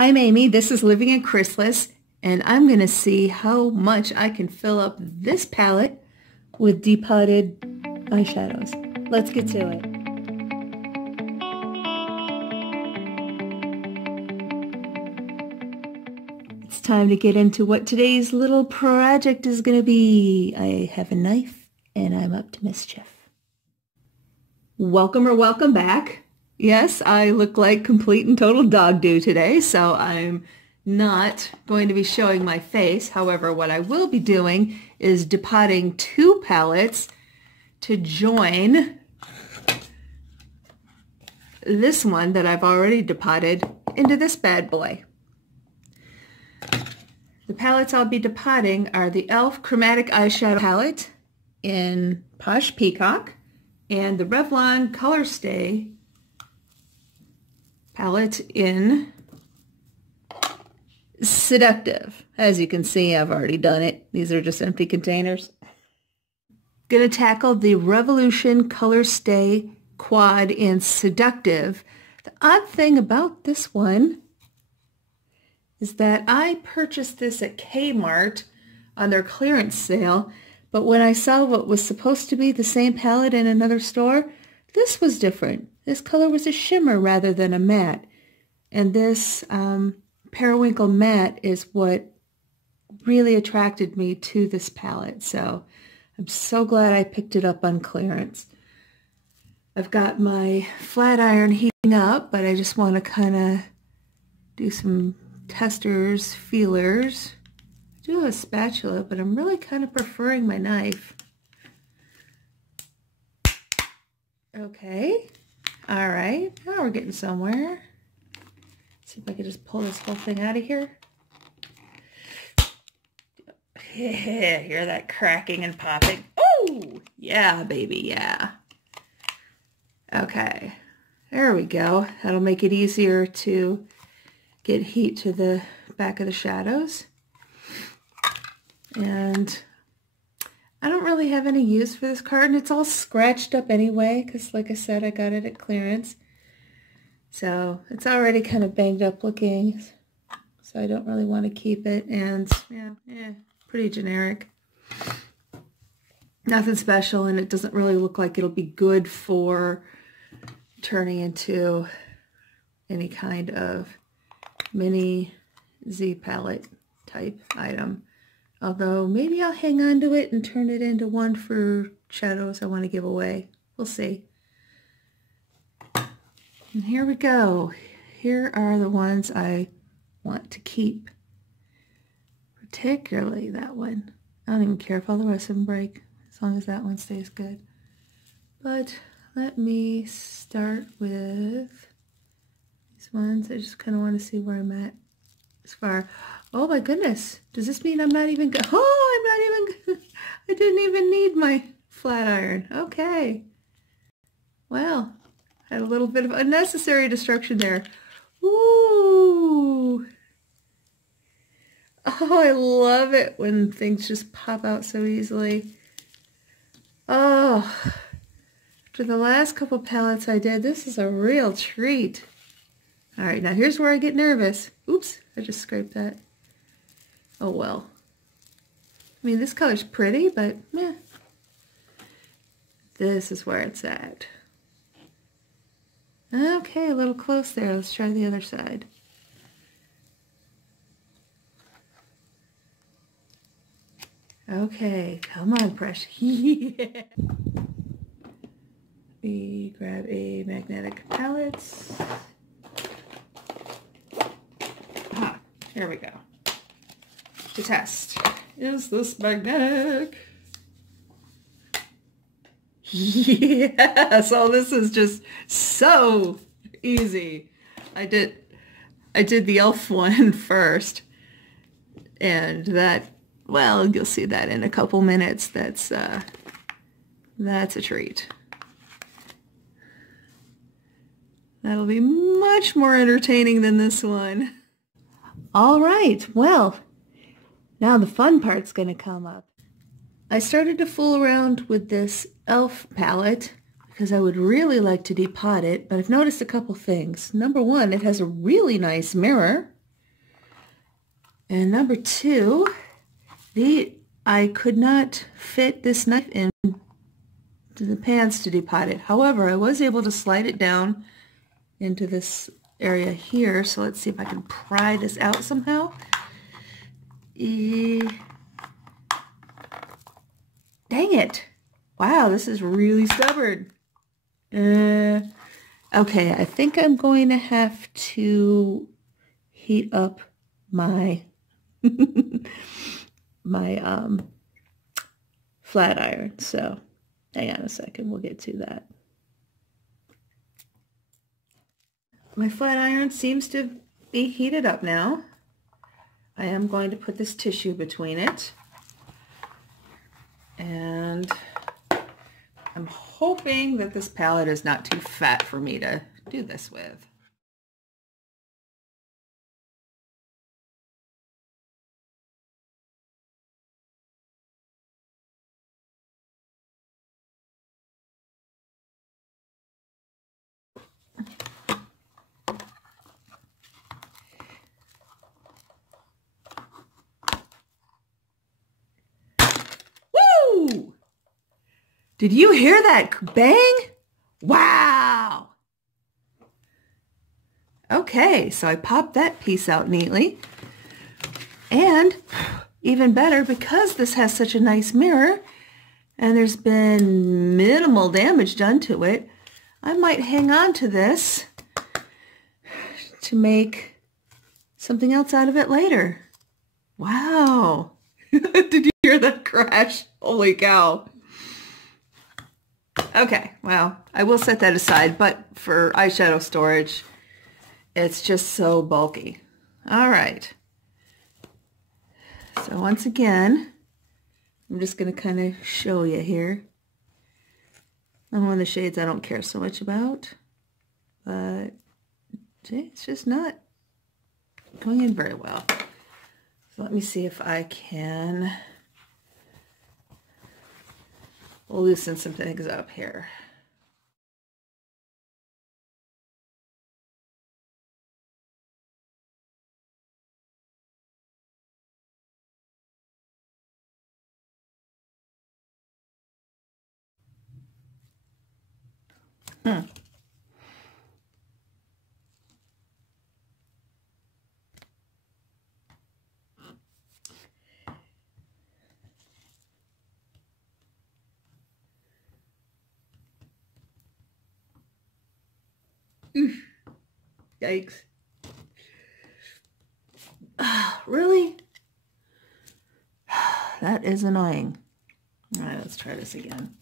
I'm Amy, this is Living in Chrysalis, and I'm going to see how much I can fill up this palette with depotted eyeshadows. Let's get to it. It's time to get into what today's little project is going to be. I have a knife and I'm up to mischief. Welcome or welcome back. Yes, I look like complete and total dog do today, so I'm not going to be showing my face. However, what I will be doing is depotting two palettes to join this one that I've already depotted into this bad boy. The palettes I'll be depotting are the e.l.f. Chromatic Eyeshadow Palette in Posh Peacock and the Revlon Color Stay palette in Seductive. As you can see, I've already done it. These are just empty containers. Gonna tackle the Revolution Color Stay Quad in Seductive. The odd thing about this one is that I purchased this at Kmart on their clearance sale, but when I saw what was supposed to be the same palette in another store, this was different. This color was a shimmer rather than a matte. And this Periwinkle matte is what really attracted me to this palette. So I'm so glad I picked it up on clearance. I've got my flat iron heating up, but I just want to kind of do some testers, feelers. I do have a spatula, but I'm really kind of preferring my knife. Okay. All right, now we're getting somewhere. Let's see if I can just pull this whole thing out of here. Yeah, hear that cracking and popping. Oh, yeah, baby, yeah. Okay, there we go. That'll make it easier to get heat to the back of the shadows. And I don't really have any use for this card, and it's all scratched up anyway, because like I said, I got it at clearance. So it's already kind of banged up looking, so I don't really want to keep it, and yeah, pretty generic. Nothing special, and it doesn't really look like it'll be good for turning into any kind of mini Z palette type item. Although maybe I'll hang on to it and turn it into one for shadows I want to give away. We'll see. And here we go. Here are the ones I want to keep. Particularly that one. I don't even care if all the rest of them break, as long as that one stays good. But let me start with these ones. I just kind of want to see where I'm at as far. Oh my goodness, does this mean I'm not even good? Oh, I'm not even good. I didn't even need my flat iron. Okay. Well, had a little bit of unnecessary destruction there. Ooh. Oh, I love it when things just pop out so easily. Oh, after the last couple palettes I did, this is a real treat. All right, now here's where I get nervous. Oops, I just scraped that. Oh well. I mean, this color's pretty, but meh. This is where it's at. Okay, a little close there. Let's try the other side. Okay, come on, precious. Yeah. We grab a magnetic palette. Ah, here we go. To test. Is this magnetic? Yes! Oh, this is just so easy. I did the e.l.f. one first, and that, well, you'll see that in a couple minutes. That's a treat. That'll be much more entertaining than this one. All right, well, now the fun part's going to come up. I started to fool around with this e.l.f. palette because I would really like to depot it, but I've noticed a couple things. Number one, it has a really nice mirror. And number two, I could not fit this knife in to the pans to depot it. However, I was able to slide it down into this area here. So let's see if I can pry this out somehow. Dang it. Wow, this is really stubborn. Okay, I think I'm going to have to heat up my my flat iron. So hang on a second, we'll get to that. My flat iron seems to be heated up now. I am going to put this tissue between it. And I'm hoping that this palette is not too fat for me to do this with. Woo! Did you hear that bang? Wow! Okay, so I popped that piece out neatly. And even better, because this has such a nice mirror and there's been minimal damage done to it, I might hang on to this to make something else out of it later. Wow. Did you hear that crash? Holy cow. Okay, well, I will set that aside, but for eyeshadow storage, it's just so bulky. All right. So once again, I'm just going to kind of show you here. On one of the shades I don't care so much about, but it's just not going in very well. So let me see if I can loosen some things up here. Yikes. Really? That is annoying. All right, let's try this again.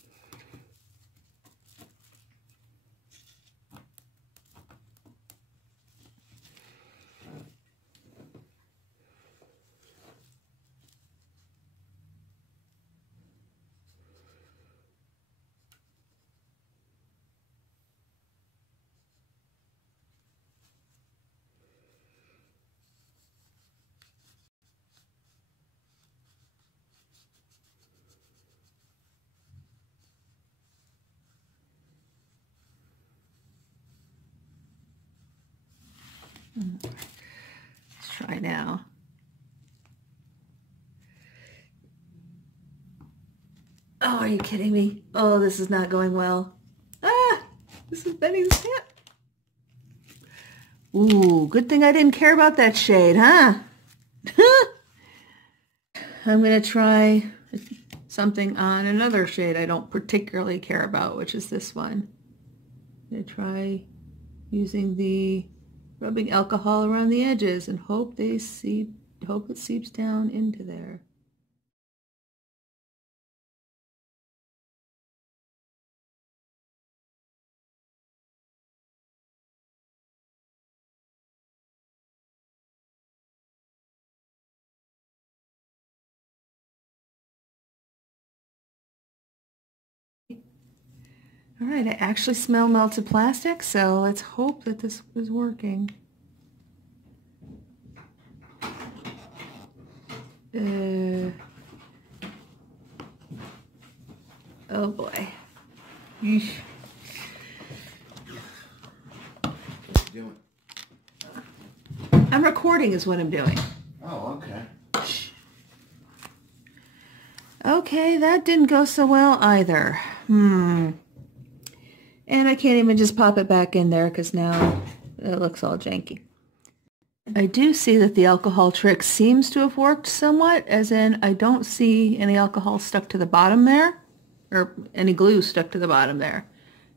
Let's try now. Oh, are you kidding me? Oh, this is not going well. Ah, this is Benny's hat. Ooh, good thing I didn't care about that shade, huh? I'm going to try something on another shade I don't particularly care about, which is this one. I'm going to try using the rubbing alcohol around the edges and hope it seeps down into there. All right, I actually smell melted plastic, so let's hope that this is working. Oh boy. Yeesh. What you doing? I'm recording is what I'm doing. Oh, Oh, okay. Okay, that didn't go so well either. And I can't even just pop it back in there because now it looks all janky. I do see that the alcohol trick seems to have worked somewhat, as in I don't see any alcohol stuck to the bottom there, or any glue stuck to the bottom there.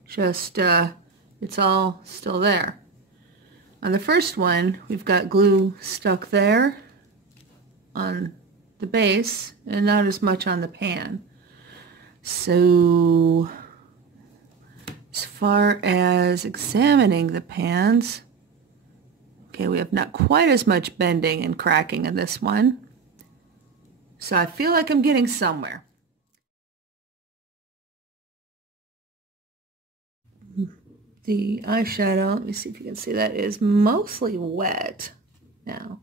Just, it's all still there. On the first one, we've got glue stuck there on the base and not as much on the pan. So, as far as examining the pans, okay, we have not quite as much bending and cracking in this one. So I feel like I'm getting somewhere. The eyeshadow, let me see if you can see that, is mostly wet now.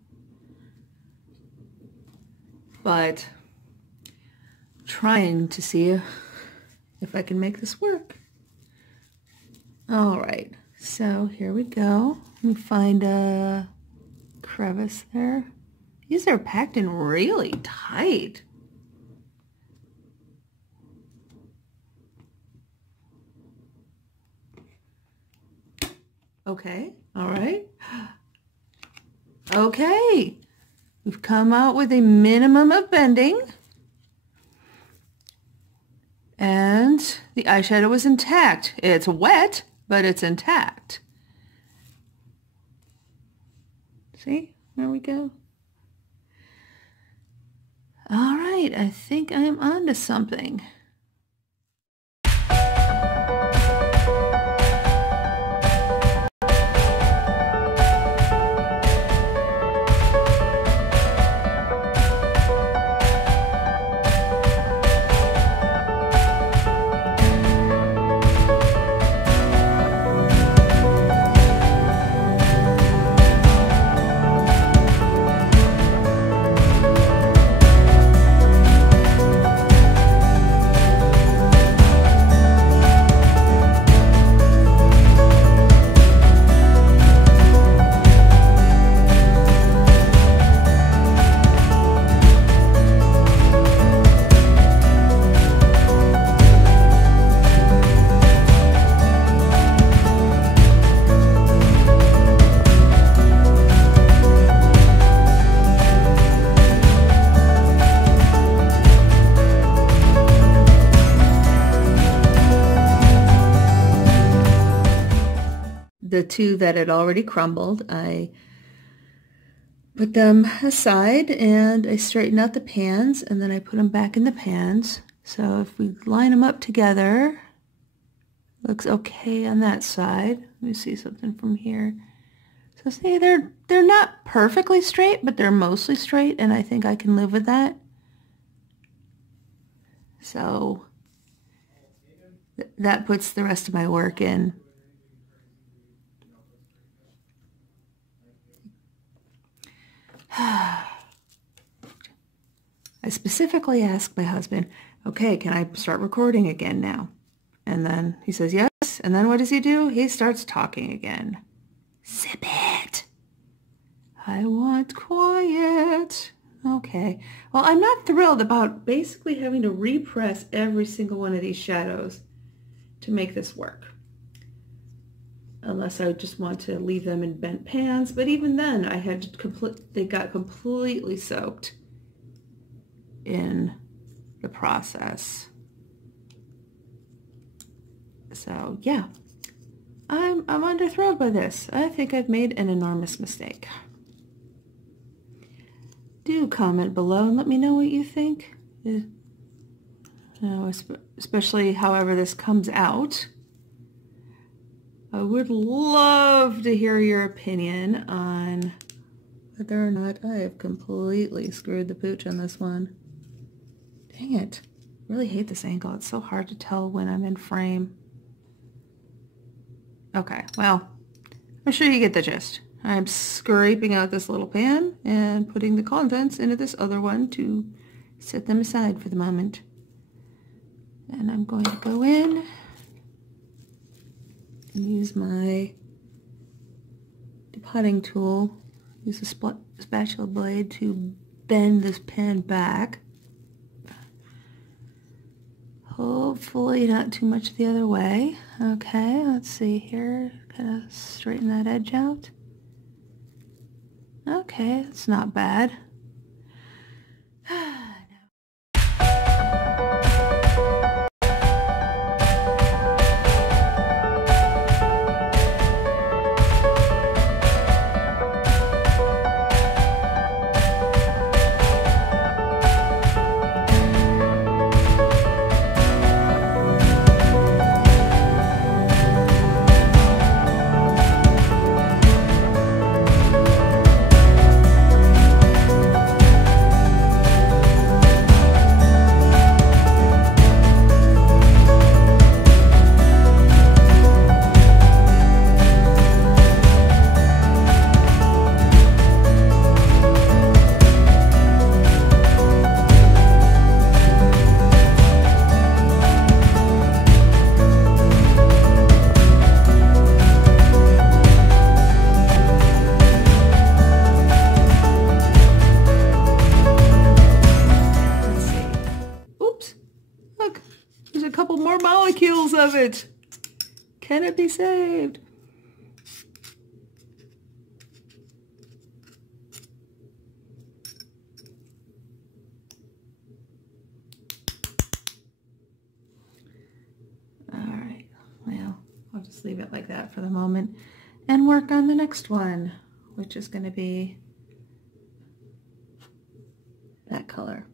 But trying to see if I can make this work. All right, so here we go. Let me find a crevice there. These are packed in really tight. Okay, all right. Okay, we've come out with a minimum of bending. And the eyeshadow is intact. It's wet, but it's intact. See, there we go. All right, I think I'm onto something. The two that had already crumbled, I put them aside and I straightened out the pans and then I put them back in the pans. So if we line them up together, looks okay on that side. Let me see something from here. So see, they're not perfectly straight, but they're mostly straight, and I think I can live with that. So that puts the rest of my work in. I specifically asked my husband, okay, can I start recording again now? And then he says yes. And then what does he do? He starts talking again. Zip it. I want quiet. Okay. Well, I'm not thrilled about basically having to repress every single one of these shadows to make this work. Unless I just want to leave them in bent pans. But even then, I had to they got completely soaked in the process. So yeah, I'm underthrilled by this. I think I've made an enormous mistake. Do comment below and let me know what you think. Especially however this comes out. I would love to hear your opinion on whether or not I have completely screwed the pooch on this one. Dang it. I really hate this angle. It's so hard to tell when I'm in frame. Okay, well, I'm sure you get the gist. I'm scraping out this little pan and putting the contents into this other one to set them aside for the moment. And I'm going to go in and use my depotting tool use a spatula blade to bend this pen back. Hopefully not too much the other way. Okay, let's see here. Kind of straighten that edge out. Okay, it's not bad. Molecules of it. Can it be saved? All right, well, I'll just leave it like that for the moment and work on the next one, which is going to be that color.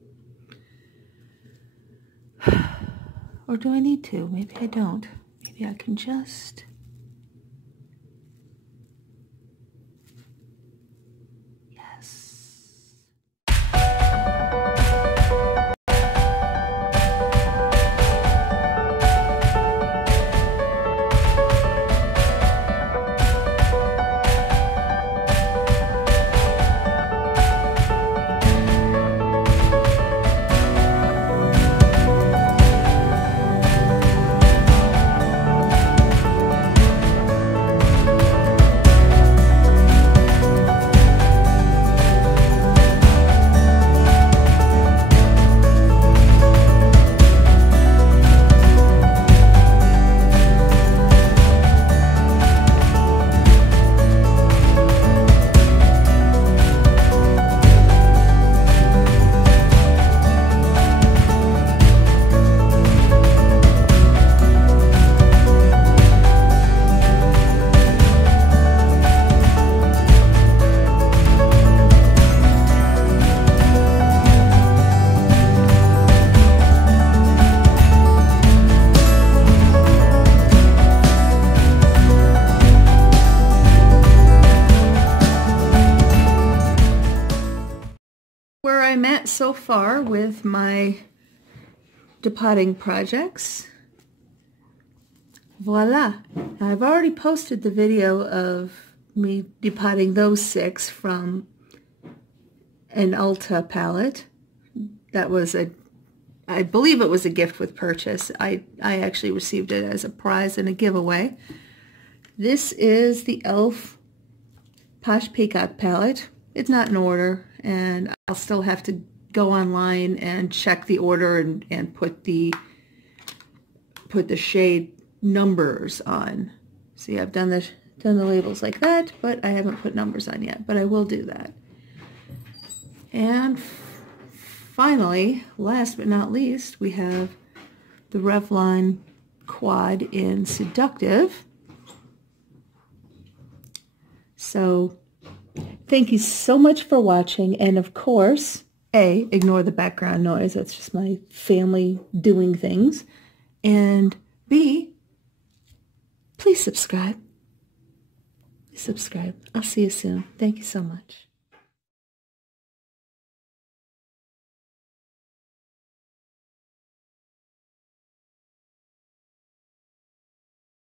Or do I need to? Maybe I don't. Maybe I can just... Yes. Where I'm at so far with my depotting projects. Voila! I've already posted the video of me depotting those 6 from an Ulta palette. That was I believe it was a gift with purchase. I actually received it as a prize and a giveaway. This is the e.l.f. Posh Peacock palette. It's not in order, and I'll still have to go online and check the order and put the shade numbers on. See, I've done the labels like that, but I haven't put numbers on yet, but I will do that. And finally, last but not least, we have the Revlon Quad in Seductive. So thank you so much for watching, and of course, A, ignore the background noise, that's just my family doing things, and B, please subscribe. Please subscribe. I'll see you soon. Thank you so much.